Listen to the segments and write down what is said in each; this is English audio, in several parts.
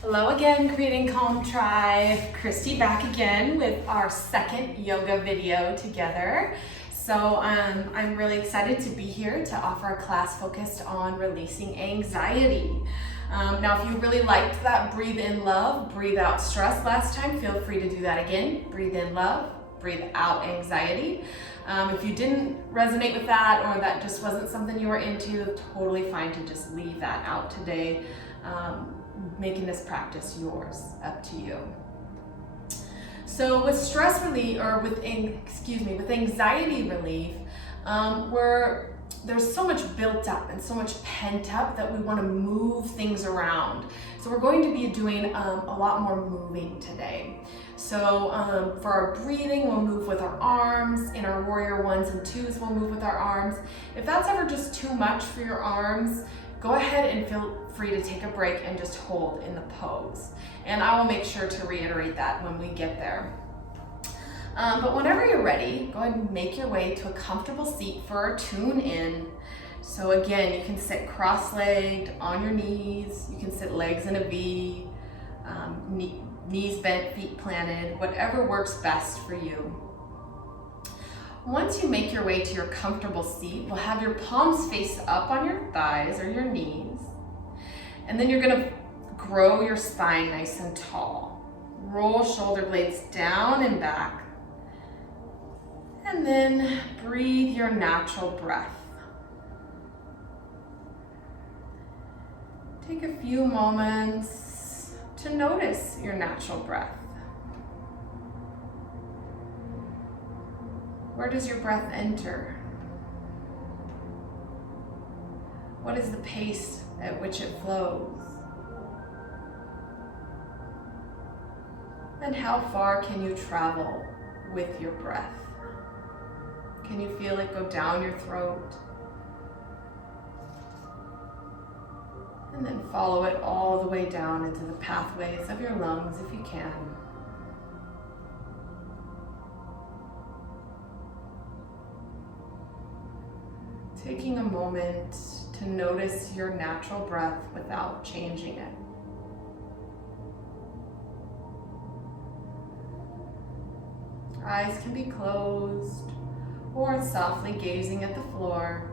Hello again, Creating Calm Tribe. Kristi back again with our second yoga video together. So I'm really excited to be here to offer a class focused on releasing anxiety. Now, if you really liked that breathe in love, breathe out stress last time, feel free to do that again. Breathe in love, breathe out anxiety. If you didn't resonate with that or that just wasn't something you were into, totally fine to just leave that out today. Making this practice yours, up to you. So with stress relief, or with anxiety relief, there's so much built up and so much pent up that we want to move things around. So we're going to be doing a lot more moving today. So for our breathing, we'll move with our arms. In our warrior 1s and 2s, we'll move with our arms. If that's ever just too much for your arms, go ahead and feel free to take a break and just hold in the pose. And I will make sure to reiterate that when we get there. But whenever you're ready, go ahead and make your way to a comfortable seat for our tune in. So again, you can sit cross-legged on your knees. You can sit legs in a V, knees bent, feet planted, whatever works best for you. Once you make your way to your comfortable seat, we'll have your palms face up on your thighs or your knees. And then you're gonna grow your spine nice and tall. Roll shoulder blades down and back. And then breathe your natural breath. Take a few moments to notice your natural breath. Where does your breath enter? What is the pace at which it flows? And how far can you travel with your breath? Can you feel it go down your throat? And then follow it all the way down into the pathways of your lungs if you can. Taking a moment to notice your natural breath without changing it. Eyes can be closed or softly gazing at the floor.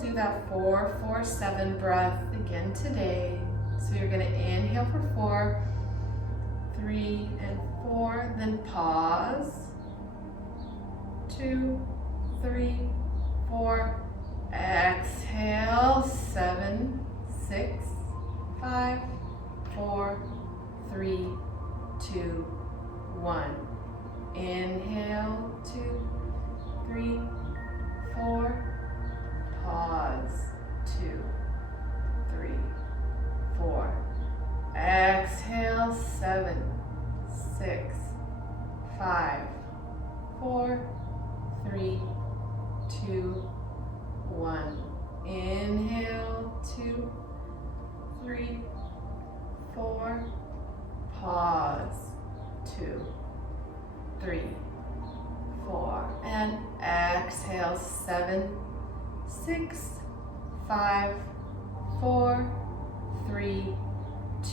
Do that 4-4-7 breath again today. So you're going to inhale for 4, 3, and 4, then pause. 2, 3, 4. Exhale. 7, 6, 5, 4, 3, 2, 1. Inhale. 2, 3, 4. Pause. 2, 3, 4. Exhale. 7, 6, 5, 4, 3, 2, 1. Inhale. 2, 3, 4. Pause. 2, 3, 4. And exhale. 7, 6, 5, 4, 3,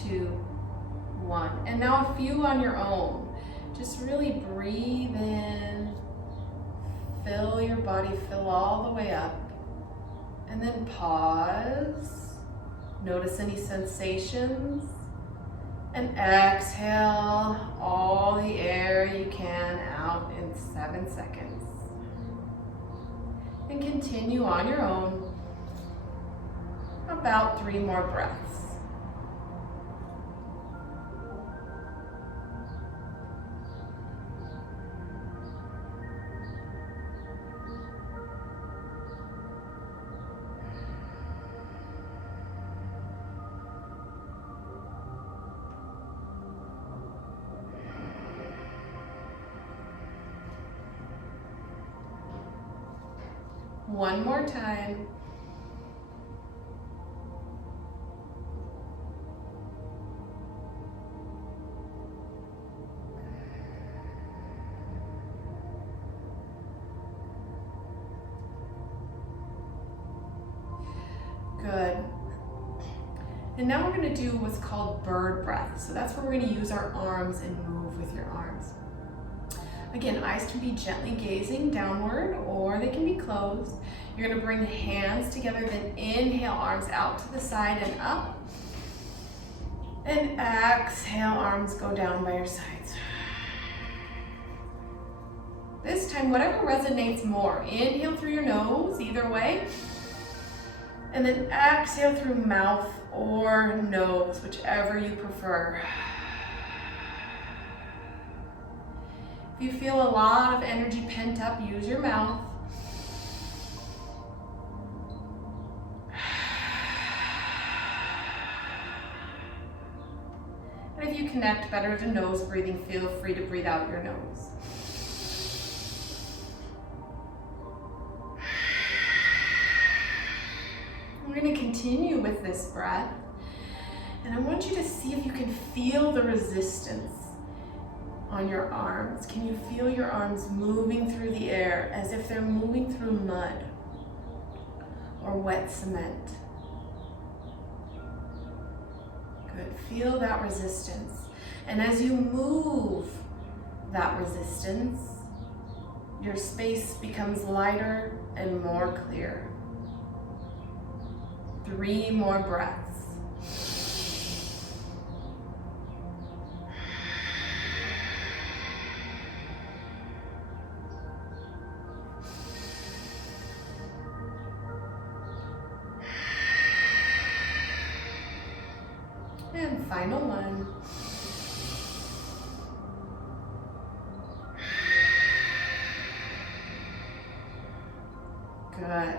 2, 1. And now a few on your own. Just really breathe in, fill your body, fill all the way up, and then pause. Notice any sensations, and exhale all the air you can out in 7 seconds. And continue on your own, about 3 more breaths. One more time. Good. And now we're going to do what's called bird breath. So that's where we're going to use our arms and move with your arms. Again, eyes can be gently gazing downward or they can be closed. You're going to bring the hands together, then inhale, arms out to the side and up. And exhale, arms go down by your sides. This time, whatever resonates more. Inhale through your nose, either way. And then exhale through mouth or nose, whichever you prefer. If you feel a lot of energy pent up, use your mouth. And if you connect better to nose breathing, feel free to breathe out your nose. We're going to continue with this breath. And I want you to see if you can feel the resistance on your arms. Can you feel your arms moving through the air as if they're moving through mud or wet cement? Good. Feel that resistance. And as you move that resistance, your space becomes lighter and more clear. 3 more breaths. And final one. Good.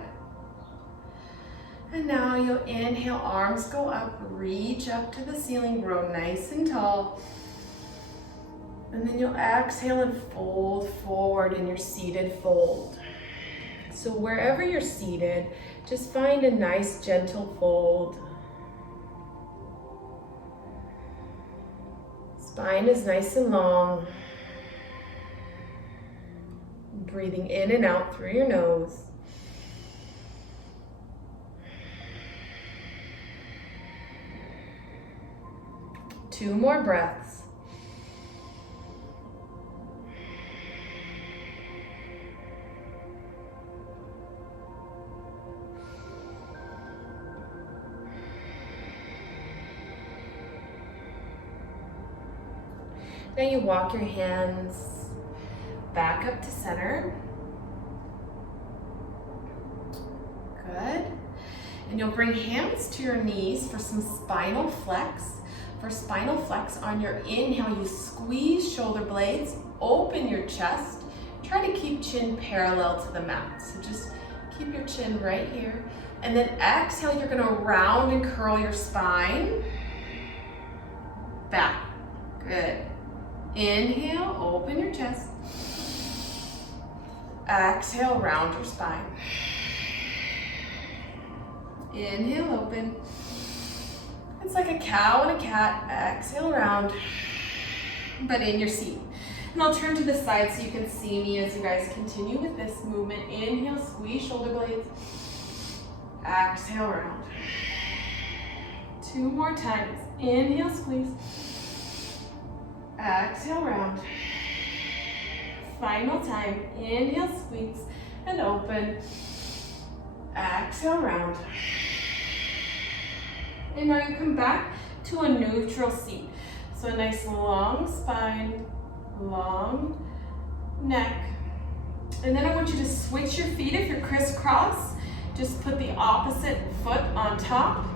And now you'll inhale, arms go up, reach up to the ceiling, grow nice and tall. And then you'll exhale and fold forward in your seated fold. So wherever you're seated, just find a nice gentle fold. Spine is nice and long. Breathing in and out through your nose. Two more breaths. Now you walk your hands back up to center. Good. And you'll bring hands to your knees for some spinal flex. For spinal flex, on your inhale, you squeeze shoulder blades, open your chest. Try to keep chin parallel to the mat. So just keep your chin right here. And then exhale, you're gonna round and curl your spine. Back. Good. Inhale, open your chest. Exhale, round your spine. Inhale, open. It's like a cow and a cat. Exhale, round, but in your seat. And I'll turn to the side so you can see me as you guys continue with this movement. Inhale, squeeze shoulder blades. Exhale, round. 2 more times. Inhale, squeeze. Exhale, round. Final time. Inhale, squeeze, and open. Exhale, round. And now you come back to a neutral seat. So a nice long spine, long neck. And then I want you to switch your feet. If you're crisscross, just put the opposite foot on top.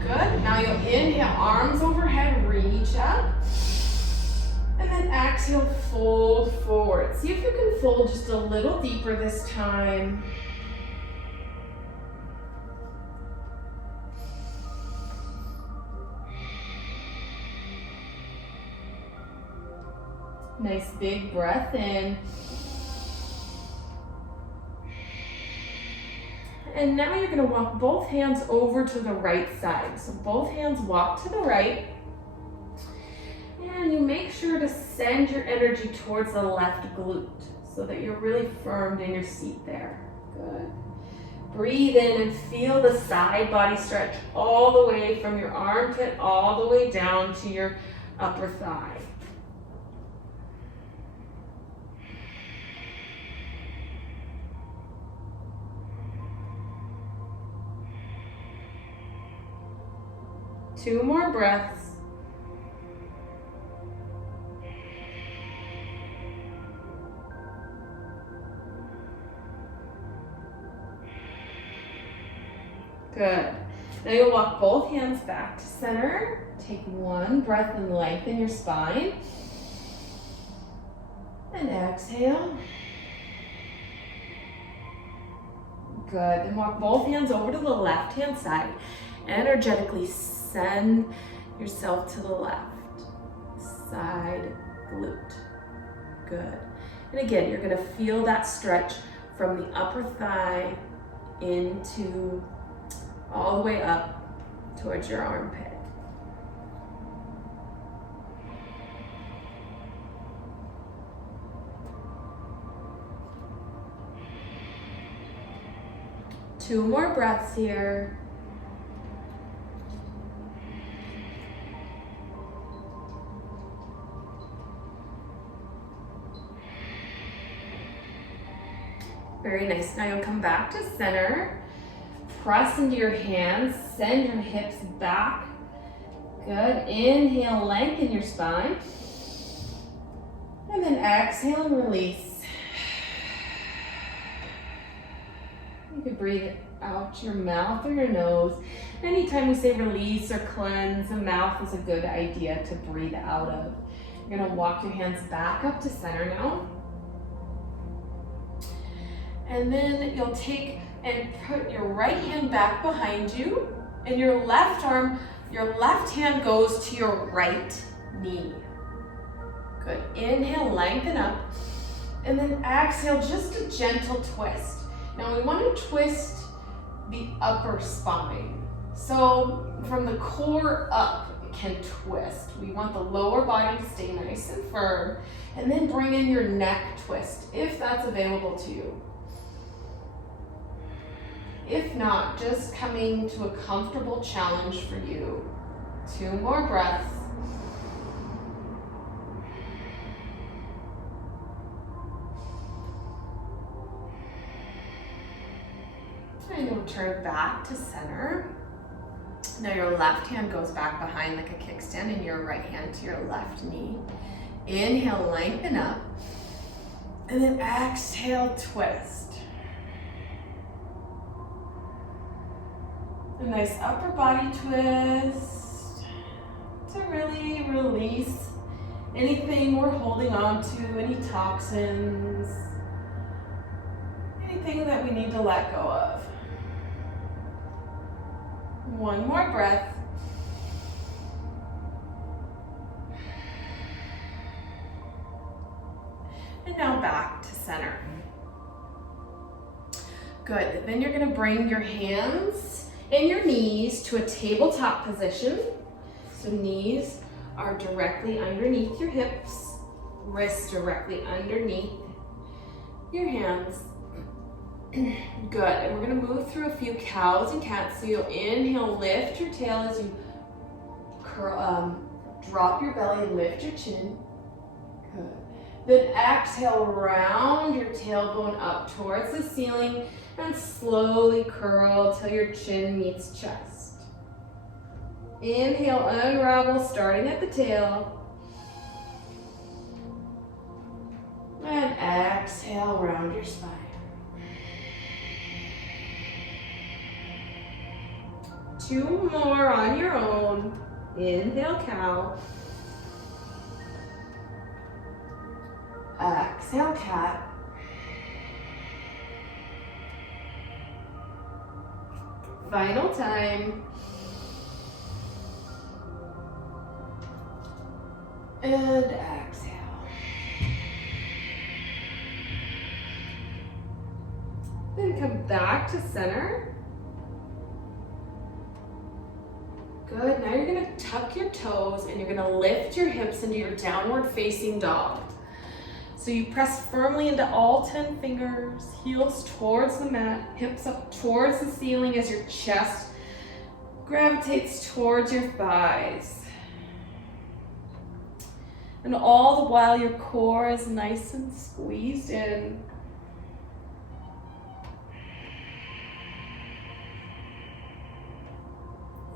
Good. Now you'll inhale, arms overhead, reach up. And then exhale, fold forward. See if you can fold just a little deeper this time. Nice big breath in. And now you're gonna walk both hands over to the right side. So both hands walk to the right. And you make sure to send your energy towards the left glute so that you're really firmed in your seat there. Good. Breathe in and feel the side body stretch all the way from your armpit all the way down to your upper thigh. Two more breaths. Good. Now you'll walk both hands back to center. Take one breath and lengthen your spine. And exhale. Good. Then walk both hands over to the left-hand side. Energetically send yourself to the left. Side glute. Good. And again, you're going to feel that stretch from the upper thigh into all the way up towards your armpit. Two more breaths here. Very nice. Now you'll come back to center. Press into your hands, send your hips back. Good. Inhale, lengthen your spine. And then exhale and release. You can breathe out your mouth or your nose. Anytime we say release or cleanse, the mouth is a good idea to breathe out of. You're gonna walk your hands back up to center now. And then you'll take and put your right hand back behind you, and your left arm, your left hand goes to your right knee. Good. Inhale, lengthen up, and then exhale, just a gentle twist. Now we want to twist the upper spine. So from the core up, it can twist. We want the lower body to stay nice and firm, and then bring in your neck twist, if that's available to you. If not, just coming to a comfortable challenge for you. Two more breaths. And you'll turn back to center. Now your left hand goes back behind like a kickstand and your right hand to your left knee. Inhale, lengthen up. And then exhale, twist. A nice upper body twist to really release anything we're holding on to, any toxins, anything that we need to let go of. One more breath. And now back to center. Good. Then you're going to bring your hands and your knees to a tabletop position. So knees are directly underneath your hips, wrists directly underneath your hands. Good. And we're going to move through a few cows and cats. So you'll inhale, lift your tail as you drop your belly, lift your chin. Good. Then exhale, round your tailbone up towards the ceiling and slowly curl till your chin meets chest. Inhale, unravel, starting at the tail. And exhale, round your spine. Two more on your own. Inhale, cow. Exhale, cat. Final time. And exhale. Then and come back to center. Good, now you're gonna tuck your toes and you're gonna lift your hips into your downward facing dog. So you press firmly into all 10 fingers, heels towards the mat, hips up towards the ceiling as your chest gravitates towards your thighs. And all the while your core is nice and squeezed in.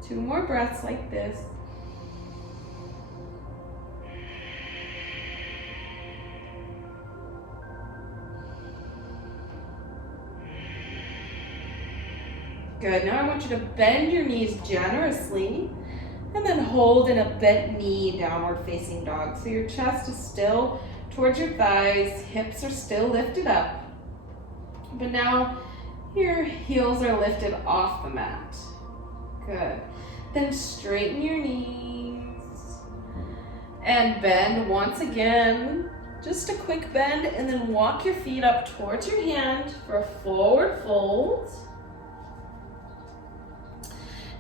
Two more breaths like this. Good, now I want you to bend your knees generously and then hold in a bent knee, downward facing dog. So your chest is still towards your thighs, hips are still lifted up. But now your heels are lifted off the mat. Good. Then straighten your knees and bend once again. Just a quick bend and then walk your feet up towards your hand for a forward fold.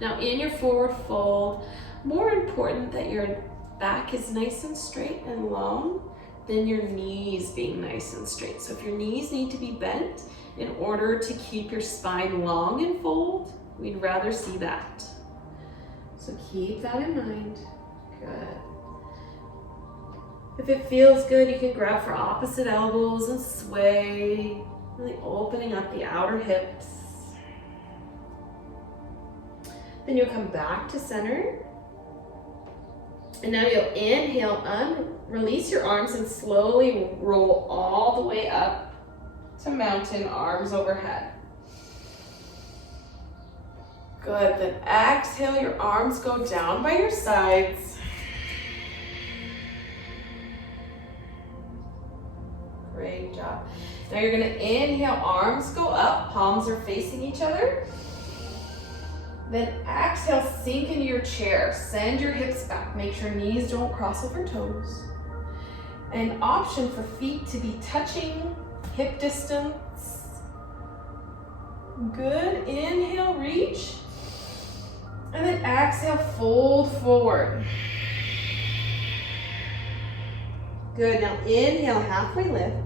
Now in your forward fold, more important that your back is nice and straight and long than your knees being nice and straight. So if your knees need to be bent in order to keep your spine long and fold, we'd rather see that. So keep that in mind. Good. If it feels good, you can grab for opposite elbows and sway, really opening up the outer hips. Then you'll come back to center. And now you'll inhale, release your arms and slowly roll all the way up to mountain, arms overhead. Good, then exhale, your arms go down by your sides. Great job. Now you're gonna inhale, arms go up, palms are facing each other. Then exhale, sink into your chair. Send your hips back. Make sure knees don't cross over toes. An option for feet to be touching hip distance. Good, inhale, reach. And then exhale, fold forward. Good, now inhale, halfway lift.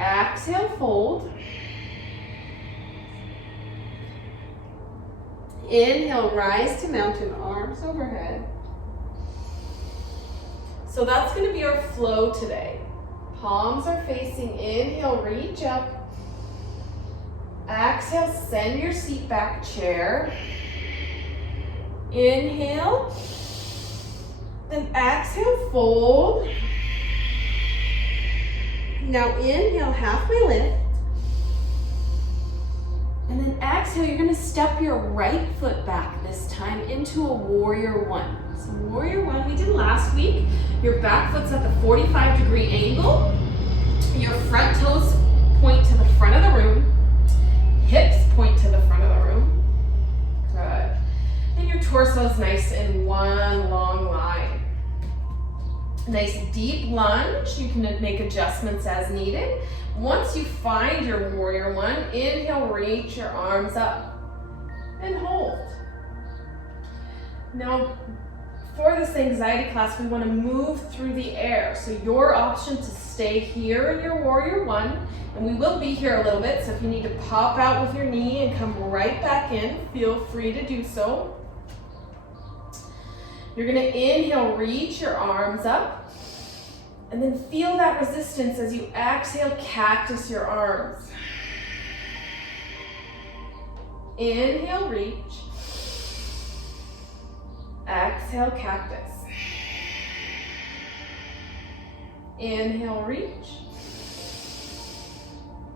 Exhale, fold. Inhale, rise to mountain, arms overhead. So that's going to be our flow today. Palms are facing, inhale, reach up. Exhale, send your seat back, chair. Inhale. Then exhale, fold. Now inhale, halfway lift. And then exhale, you're gonna step your right foot back this time into a warrior one. So warrior one we did last week. Your back foot's at the 45-degree angle. Your front toes point to the front of the room. Hips point to the front of the room. Good. And your torso is nice in one long line. Nice deep lunge. You can make adjustments as needed. Once you find your warrior one, inhale, reach your arms up and hold. Now, for this anxiety class, we want to move through the air. So your option to stay here in your warrior one, and we will be here a little bit, so if you need to pop out with your knee and come right back in, feel free to do so. You're going to inhale, reach your arms up, and then feel that resistance as you exhale, cactus your arms. Inhale, reach. Exhale, cactus. Inhale, reach.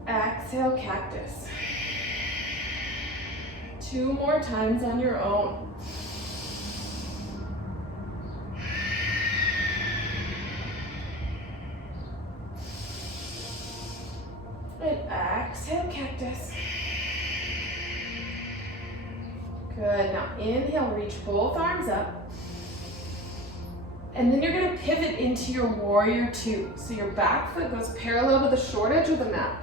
Exhale, cactus. 2 more times on your own. And exhale, cactus. Good, now inhale, reach both arms up. And then you're gonna pivot into your warrior two. So your back foot goes parallel to the short edge of the mat.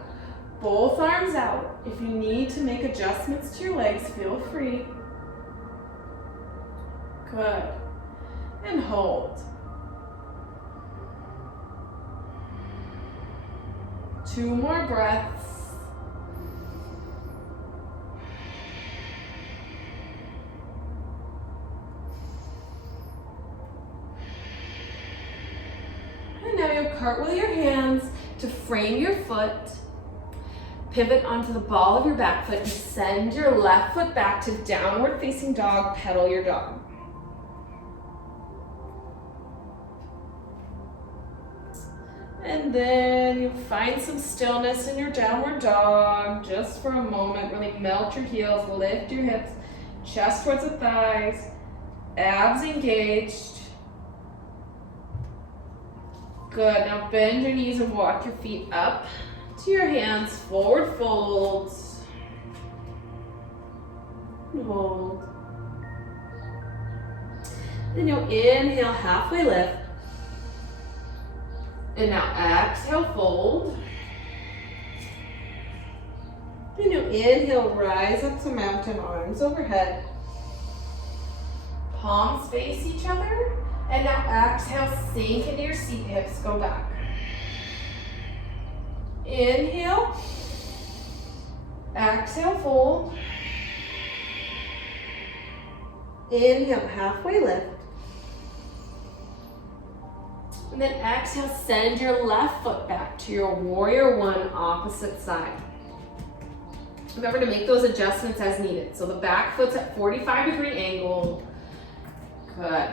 both arms out. If you need to make adjustments to your legs, feel free. Good. And hold. 2 more breaths. And now you'll cartwheel your hands to frame your foot. Pivot onto the ball of your back foot and send your left foot back to downward facing dog. Pedal your dog. And then you find some stillness in your downward dog just for a moment. Really melt your heels, lift your hips, chest towards the thighs, abs engaged. Good, now bend your knees and walk your feet up to your hands, forward folds. And hold. Then you'll inhale, halfway lift. And now exhale, fold. Then you'll inhale, rise up to mountain, arms overhead. Palms face each other. And now exhale, sink into your seat, hips go back. Inhale. Exhale, fold. Inhale, halfway lift. And then exhale, send your left foot back to your warrior one, opposite side. Remember to make those adjustments as needed. So the back foot's at 45-degree angle. Good.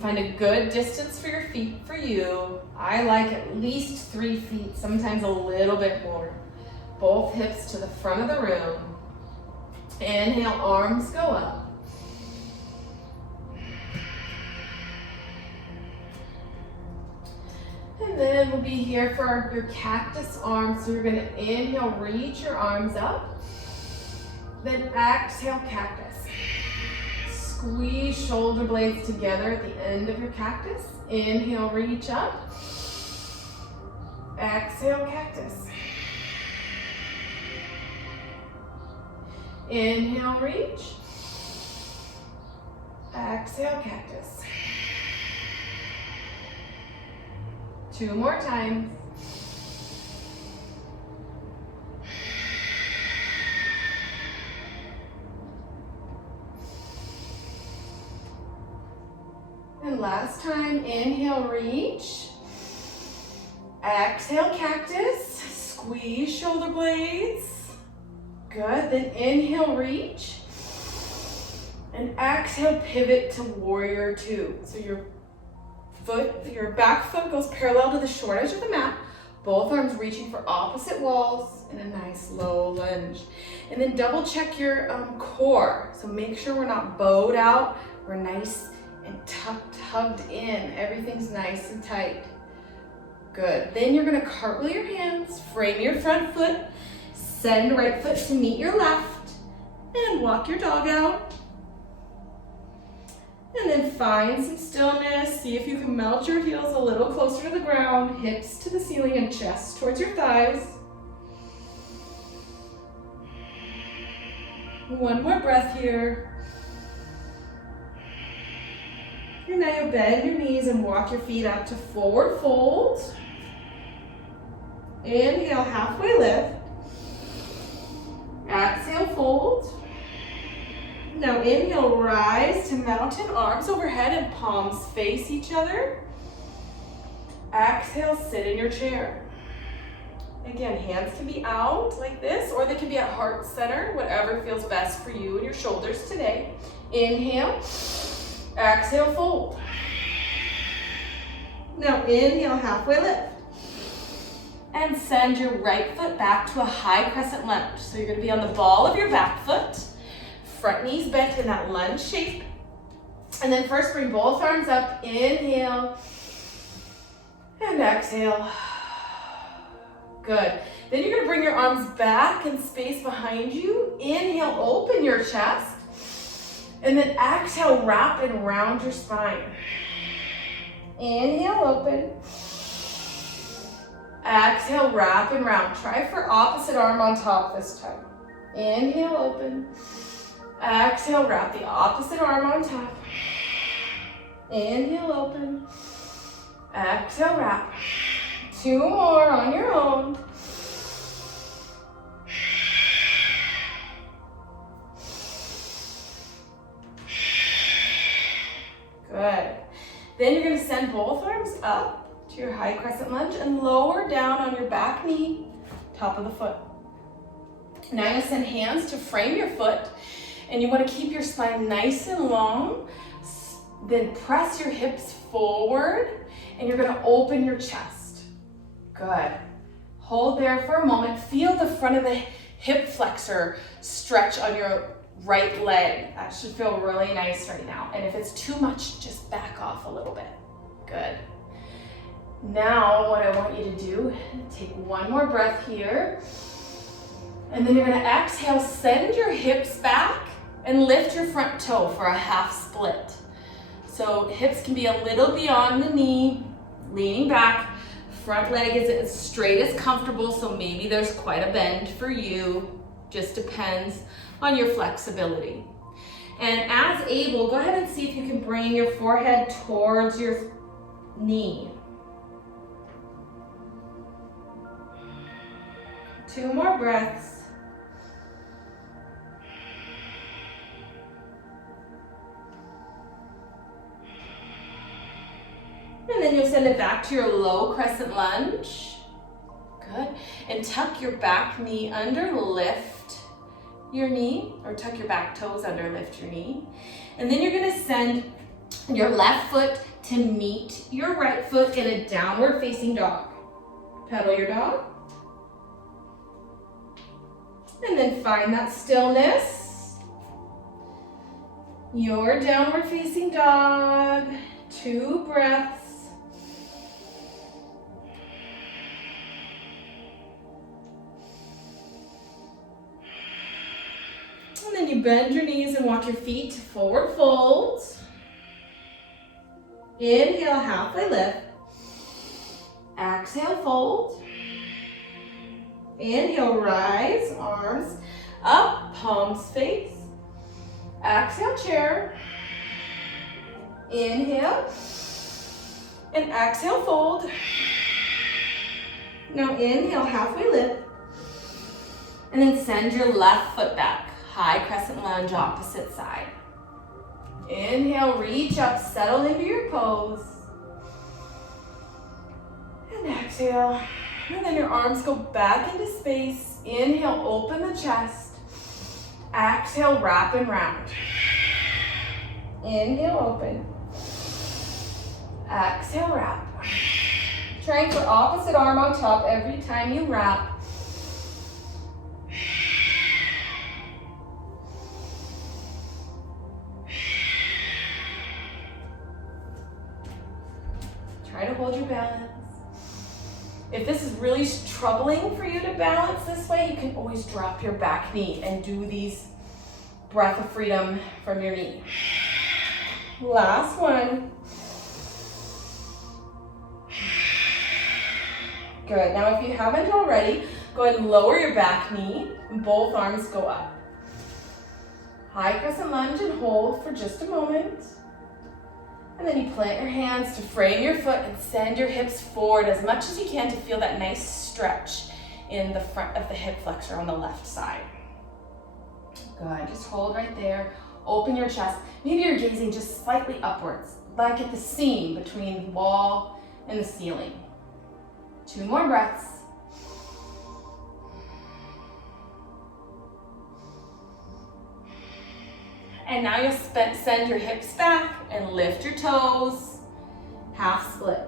Find a good distance for your feet for you. I like at least 3 feet, sometimes a little bit more. Both hips to the front of the room. Inhale, arms go up. And then we'll be here for your cactus arms. So you're going to inhale, reach your arms up. Then exhale, cactus. Squeeze shoulder blades together at the end of your cactus. Inhale, reach up. Exhale, cactus. Inhale, reach. Exhale, cactus. 2 more times. And last time, inhale, reach. Exhale, cactus. Squeeze shoulder blades. Good, then inhale, reach. And exhale, pivot to warrior two. So your back foot goes parallel to the short edge of the mat. Both arms reaching for opposite walls in a nice low lunge. And then double check your core. So make sure we're not bowed out. We're nice and tugged in. Everything's nice and tight. Good. Then you're gonna cartwheel your hands, frame your front foot, send right foot to meet your left, and walk your dog out. And then find some stillness. See if you can melt your heels a little closer to the ground, hips to the ceiling and chest towards your thighs. 1 more breath here. And now you bend your knees and walk your feet up to forward fold. Inhale, halfway lift. Exhale, fold. Now inhale, rise to mountain, arms overhead and palms face each other. Exhale, sit in your chair. Again, hands can be out like this, or they can be at heart center, whatever feels best for you and your shoulders today. Inhale, exhale, fold. Now inhale, halfway lift. And send your right foot back to a high crescent lunge. So you're gonna be on the ball of your back foot. Front knees bent in that lunge shape. And then first bring both arms up, inhale, and exhale. Good. Then you're gonna bring your arms back in space behind you. Inhale, open your chest. And then exhale, wrap and round your spine. Inhale, open. Exhale, wrap and round. Try for opposite arm on top this time. Inhale, open. Exhale, wrap the opposite arm on top. Inhale, open. Exhale, wrap. 2 more on your own. Good. Then you're going to send both arms up to your high crescent lunge and lower down on your back knee, top of the foot. Now you're going to send hands to frame your foot, and you want to keep your spine nice and long. Then press your hips forward, and you're going to open your chest. Good. Hold there for a moment. Feel the front of the hip flexor stretch on your right leg. That should feel really nice right now. And if it's too much, just back off a little bit. Good. Now what I want you to do, take one more breath here. And then you're going to exhale, send your hips back and lift your front toe for a half split. So hips can be a little beyond the knee, leaning back. Front leg is as straight as comfortable, so maybe there's quite a bend for you. Just depends on your flexibility. And as able, go ahead and see if you can bring your forehead towards your knee. 2 more breaths. And then you'll send it back to your low crescent lunge. Good. And tuck your back knee under, lift your knee, or tuck your back toes under, lift your knee. And then you're going to send your left foot to meet your right foot in a downward facing dog. Pedal your dog. And then find that stillness. Your downward facing dog. 2 breaths. And then you bend your knees and walk your feet to forward fold. Inhale, halfway lift. Exhale, fold. Inhale, rise, arms up, palms face. Exhale, chair. Inhale. And exhale, fold. Now inhale, halfway lift. And then send your left foot back. High crescent lunge, opposite side. Inhale, reach up, settle into your pose. And exhale. And then your arms go back into space. Inhale, open the chest. Exhale, wrap and round. Inhale, open. Exhale, wrap. Trying for opposite arm on top every time you wrap. Try to hold your balance. If this is really troubling for you to balance this way, you can always drop your back knee and do these breath of freedom from your knee. Last one. Good. Now if you haven't already, go ahead and lower your back knee and both arms go up. High crescent lunge and hold for just a moment. And then you plant your hands to frame your foot and send your hips forward as much as you can to feel that nice stretch in the front of the hip flexor on the left side. Good, just hold right there. Open your chest. Maybe you're gazing just slightly upwards, like at the seam between the wall and the ceiling. 2 more breaths. And now you'll send your hips back and lift your toes, half split.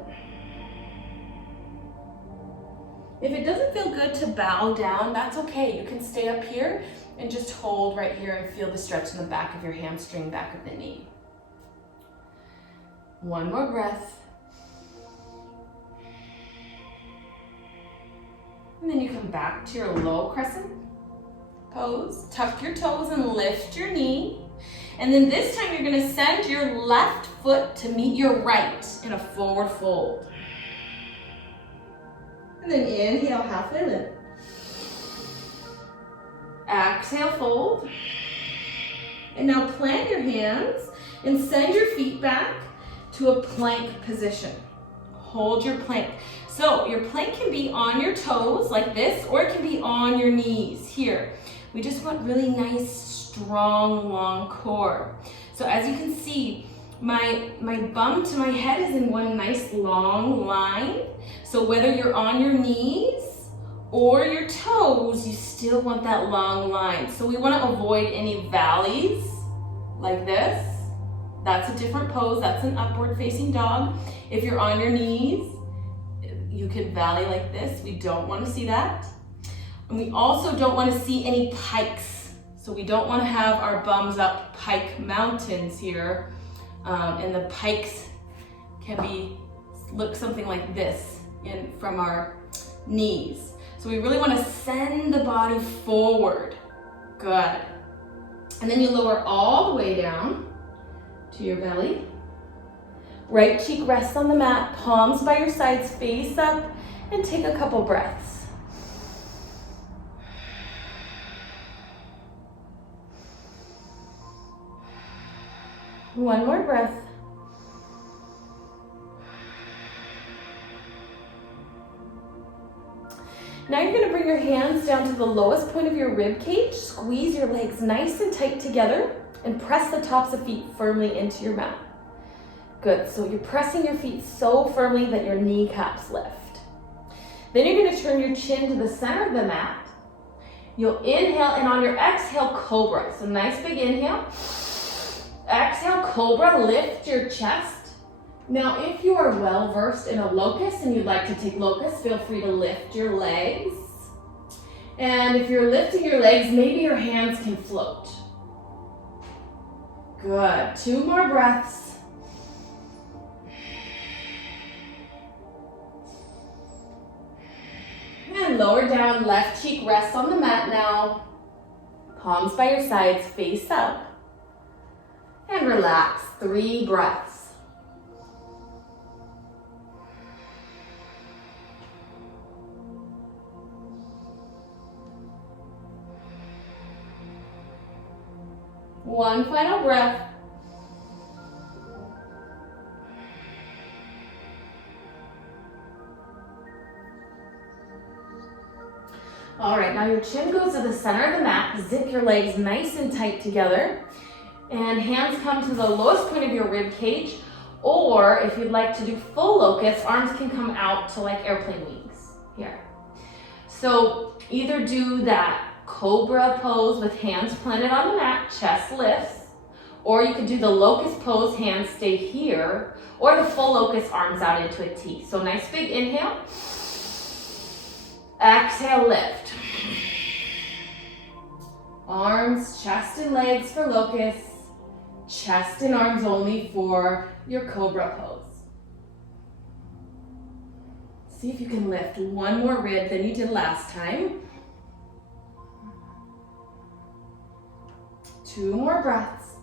If it doesn't feel good to bow down, that's okay. You can stay up here and just hold right here and feel the stretch in the back of your hamstring, back of the knee. 1 more breath. And then you come back to your low crescent pose. Tuck your toes and lift your knee. And then this time you're going to send your left foot to meet your right in a forward fold. And then inhale, halfway lift. Exhale, fold. And now plant your hands and send your feet back to a plank position. Hold your plank. So your plank can be on your toes like this, or it can be on your knees here. We just want really nice, strong, long core. So as you can see, my bum to my head is in one nice long line. So whether you're on your knees or your toes, you still want that long line. So we want to avoid any valleys like this. That's a different pose. That's an upward facing dog. If you're on your knees, you could valley like this. We don't want to see that. And we also don't want to see any pikes. So we don't want to have our bums up pike mountains here. And the pikes can look something like this from our knees. So we really want to send the body forward. Good. And then you lower all the way down to your belly. Right cheek rests on the mat, palms by your sides, face up, and take a couple breaths. One more breath. Now you're going to bring your hands down to the lowest point of your rib cage, squeeze your legs nice and tight together, and press the tops of feet firmly into your mat. Good, so you're pressing your feet so firmly that your kneecaps lift. Then you're going to turn your chin to the center of the mat. You'll inhale, and on your exhale, cobra. So nice big inhale. Exhale, cobra, lift your chest. Now, if you are well versed in a locust and you'd like to take locust, feel free to lift your legs. And if you're lifting your legs, maybe your hands can float. Good, 2 more breaths. And lower down, left cheek rests on the mat now. Palms by your sides, face up. And relax, 3 breaths. One final breath. All right, now your chin goes to the center of the mat. Zip your legs nice and tight together. And hands come to the lowest point of your rib cage. Or if you'd like to do full locust, arms can come out to like airplane wings here. So either do that cobra pose with hands planted on the mat, chest lifts, or you could do the locust pose, hands stay here, or the full locust, arms out into a T. So nice big inhale. Exhale, lift. Arms, chest and legs for locust, chest and arms only for your cobra pose. See if you can lift 1 more rib than you did last time. 2 more breaths.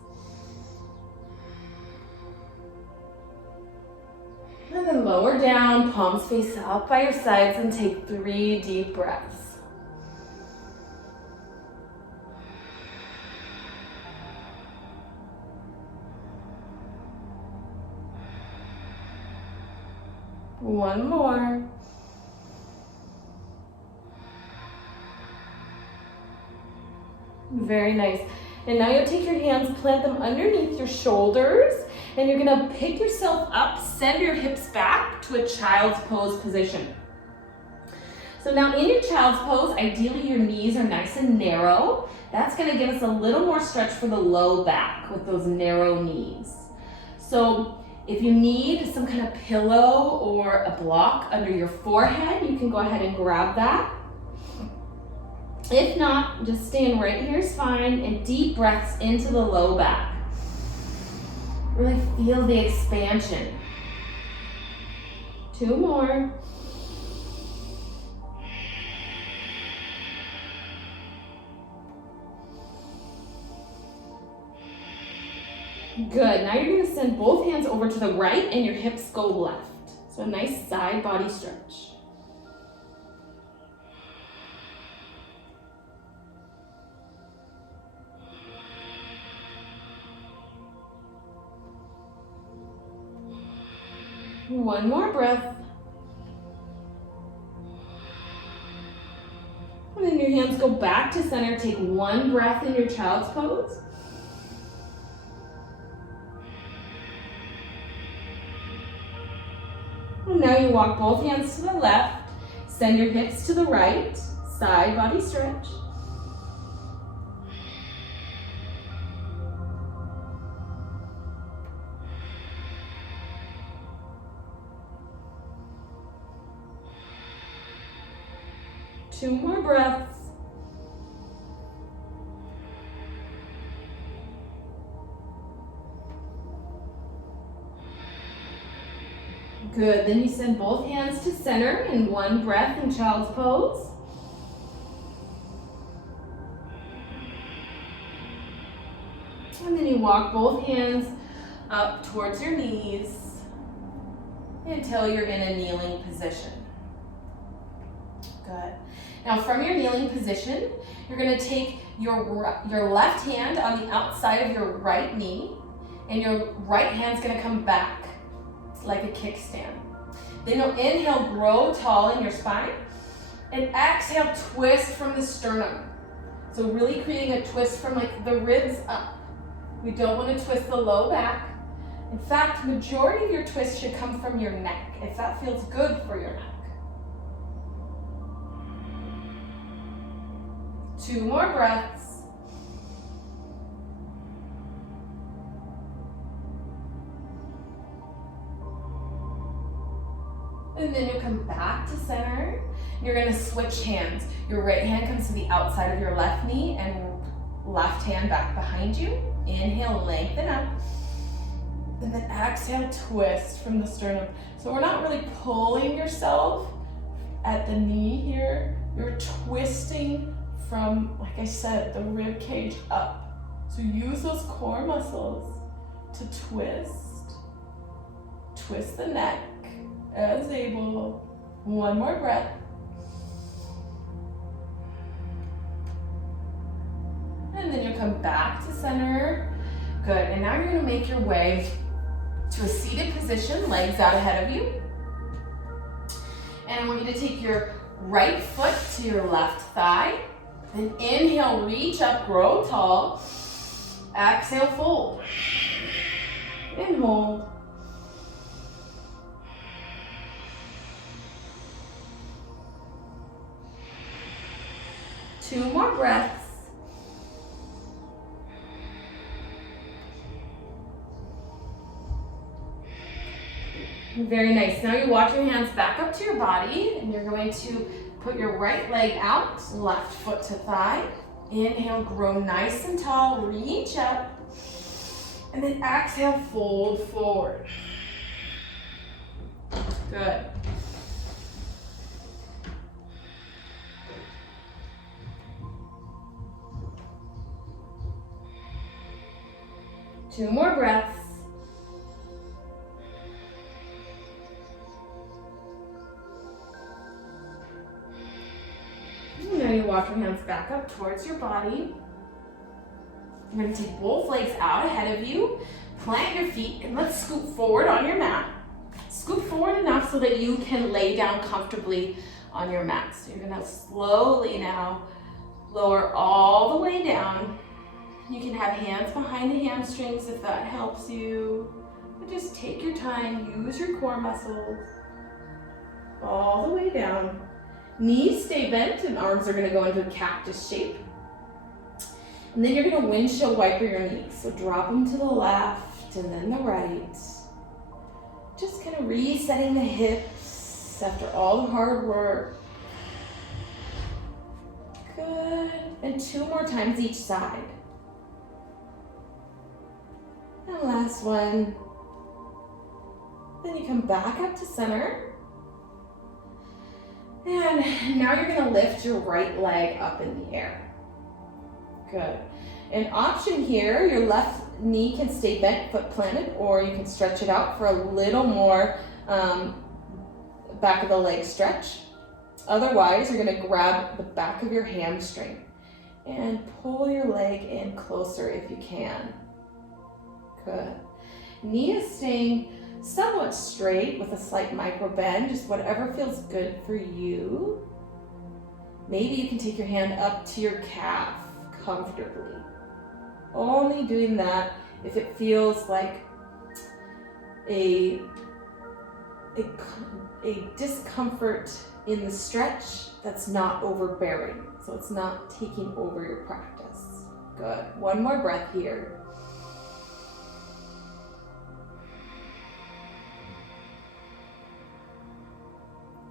And then lower down, palms face up by your sides, and take 3 deep breaths. One more. Very nice. And now you'll take your hands, plant them underneath your shoulders, and you're gonna pick yourself up, send your hips back to a child's pose position. So now in your child's pose, ideally your knees are nice and narrow. That's gonna give us a little more stretch for the low back with those narrow knees. So if you need some kind of pillow or a block under your forehead, you can go ahead and grab that. If not, just staying right here is fine, and deep breaths into the low back. Really feel the expansion. 2 more. Good, now you're gonna send both hands over to the right and your hips go left. So a nice side body stretch. One more breath. And then your hands go back to center. Take one breath in your child's pose. And now you walk both hands to the left. Send your hips to the right. Side body stretch. Two more breaths. Good, then you send both hands to center in one breath in child's pose. And then you walk both hands up towards your knees until you're in a kneeling position. Good. Now from your kneeling position, you're going to take your left hand on the outside of your right knee, and your right hand's going to come back like a kickstand. Then you'll inhale, grow tall in your spine, and exhale, twist from the sternum. So really creating a twist from like the ribs up. We don't want to twist the low back. In fact, majority of your twist should come from your neck, if that feels good for your neck. Two more breaths. And then you'll come back to center. You're going to switch hands. Your right hand comes to the outside of your left knee and left hand back behind you. Inhale, lengthen up. And then exhale, twist from the sternum. So we're not really pulling yourself at the knee here. You're twisting from, like I said, the rib cage up. So use those core muscles to twist. Twist the neck as able. One more breath. And then you'll come back to center. Good, and now you're gonna make your way to a seated position, legs out ahead of you. And I want you to take your right foot to your left thigh. Then inhale, reach up, grow tall. Exhale, fold. And hold. Two more breaths. Very nice. Now you walk your hands back up to your body, and you're going to put your right leg out, left foot to thigh. Inhale, grow nice and tall, reach up. And then exhale, fold forward. Good. Two more breaths. Now you walk your hands back up towards your body. You're going to take both legs out ahead of you, plant your feet, and let's scoop forward on your mat. Scoop forward enough so that you can lay down comfortably on your mat. So you're going to slowly now lower all the way down. You can have hands behind the hamstrings if that helps you. But just take your time, use your core muscles. All the way down. Knees stay bent and arms are going to go into a cactus shape. And then you're going to windshield wiper your knees. So drop them to the left and then the right. Just kind of resetting the hips after all the hard work. Good. And two more times each side. And last one. Then you come back up to center. And now you're going to lift your right leg up in the air. Good. An option here, your left knee can stay bent, foot planted, or you can stretch it out for a little more back of the leg stretch. Otherwise, you're going to grab the back of your hamstring and pull your leg in closer if you can. Good. Knee is staying somewhat straight with a slight micro bend, just whatever feels good for you. Maybe you can take your hand up to your calf comfortably. Only doing that if it feels like a discomfort in the stretch that's not overbearing. So it's not taking over your practice. Good. One more breath here.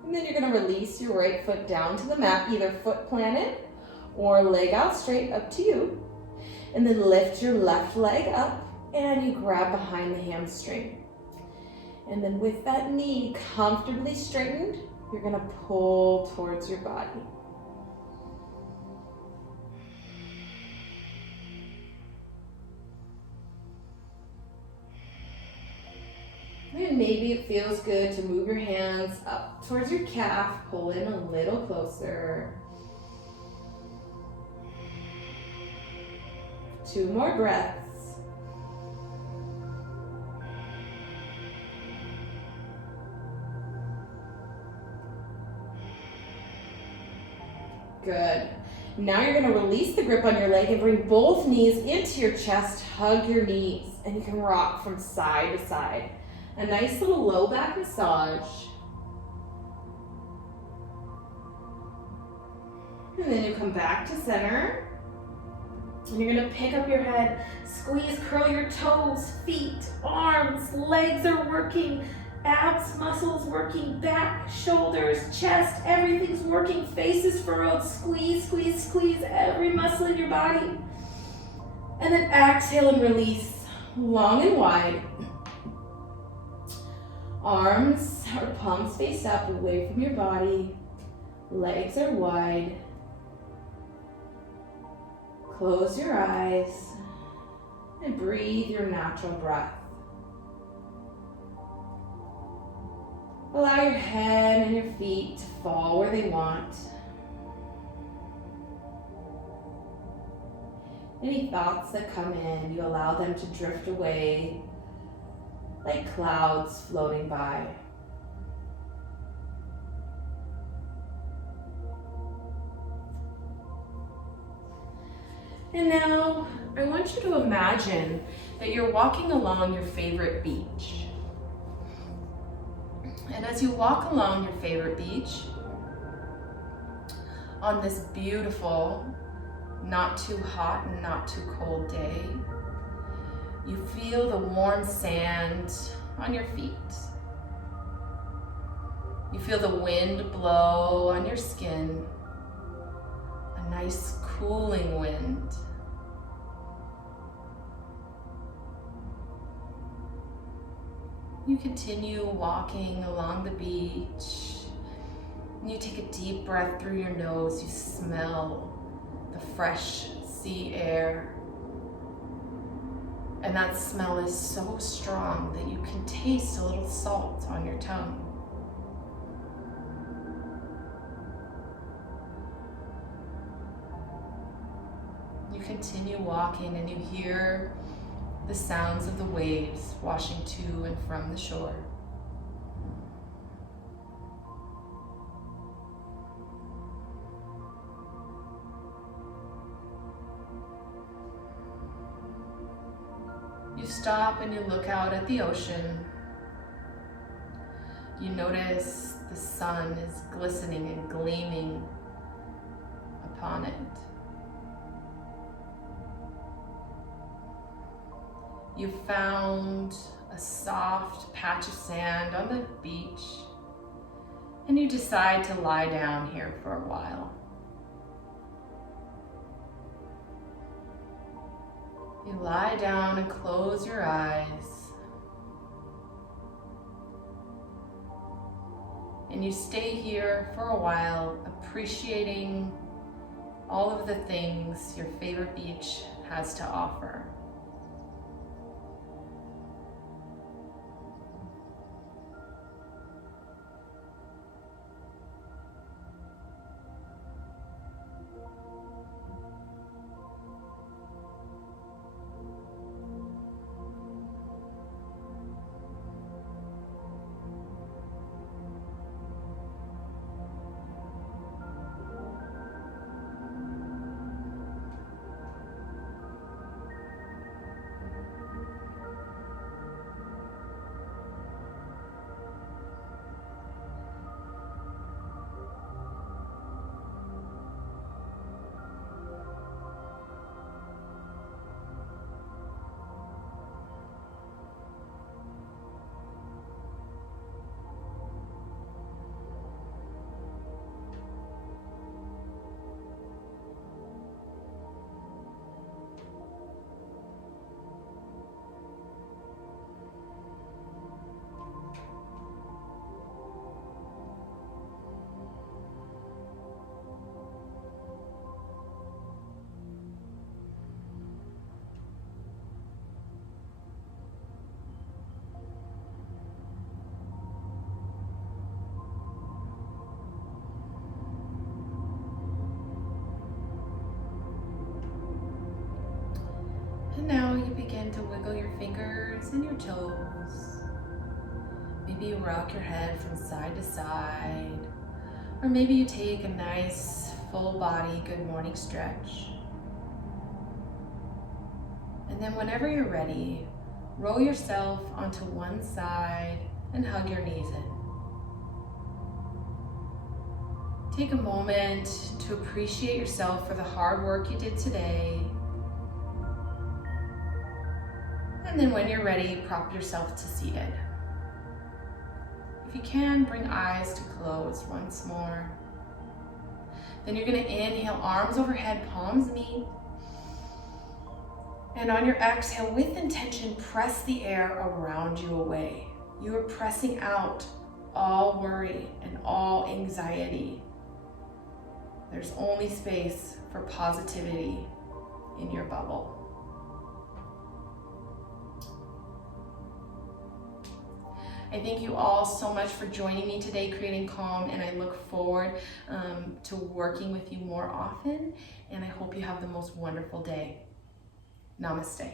And then you're going to release your right foot down to the mat, either foot planted or leg out straight, up to you. And then lift your left leg up and you grab behind the hamstring. And then with that knee comfortably straightened, you're going to pull towards your body. And maybe it feels good to move your hands up towards your calf, pull in a little closer. 2 more breaths. Good. Now you're going to release the grip on your leg and bring both knees into your chest, hug your knees, and you can rock from side to side. A nice little low back massage. And then you come back to center. And you're going to pick up your head, squeeze, curl your toes, feet, arms, legs are working, abs, muscles working, back, shoulders, chest, everything's working, face is furrowed, squeeze, squeeze, squeeze every muscle in your body. And then exhale and release, long and wide. Arms or palms face up, away from your body, legs are wide. Close your eyes and breathe your natural breath. Allow your head and your feet to fall where they want. Any thoughts that come in, you allow them to drift away like clouds floating by. And now I want you to imagine that you're walking along your favorite beach. And as you walk along your favorite beach, on this beautiful, not too hot and not too cold day, you feel the warm sand on your feet. You feel the wind blow on your skin, a nice cooling wind. You continue walking along the beach. You take a deep breath through your nose. You smell the fresh sea air. And that smell is so strong that you can taste a little salt on your tongue. You continue walking and you hear the sounds of the waves washing to and from the shore. You stop and you look out at the ocean. You notice the sun is glistening and gleaming upon it. You found a soft patch of sand on the beach, and you decide to lie down here for a while. You lie down and close your eyes. And you stay here for a while, appreciating all of the things your favorite beach has to offer. wiggle your fingers and your toes. Maybe you rock your head from side to side, or maybe you take a nice full body good morning stretch. And then whenever you're ready, roll yourself onto one side and hug your knees in. Take a moment to appreciate yourself for the hard work you did today. And then when you're ready, prop yourself to seated. If you can, bring eyes to close once more. Then you're going to inhale, arms overhead, palms meet. And on your exhale, with intention, press the air around you away. You are pressing out all worry and all anxiety. There's only space for positivity in your bubble. I thank you all so much for joining me today, Creating Calm, and I look forward to working with you more often, and I hope you have the most wonderful day. Namaste.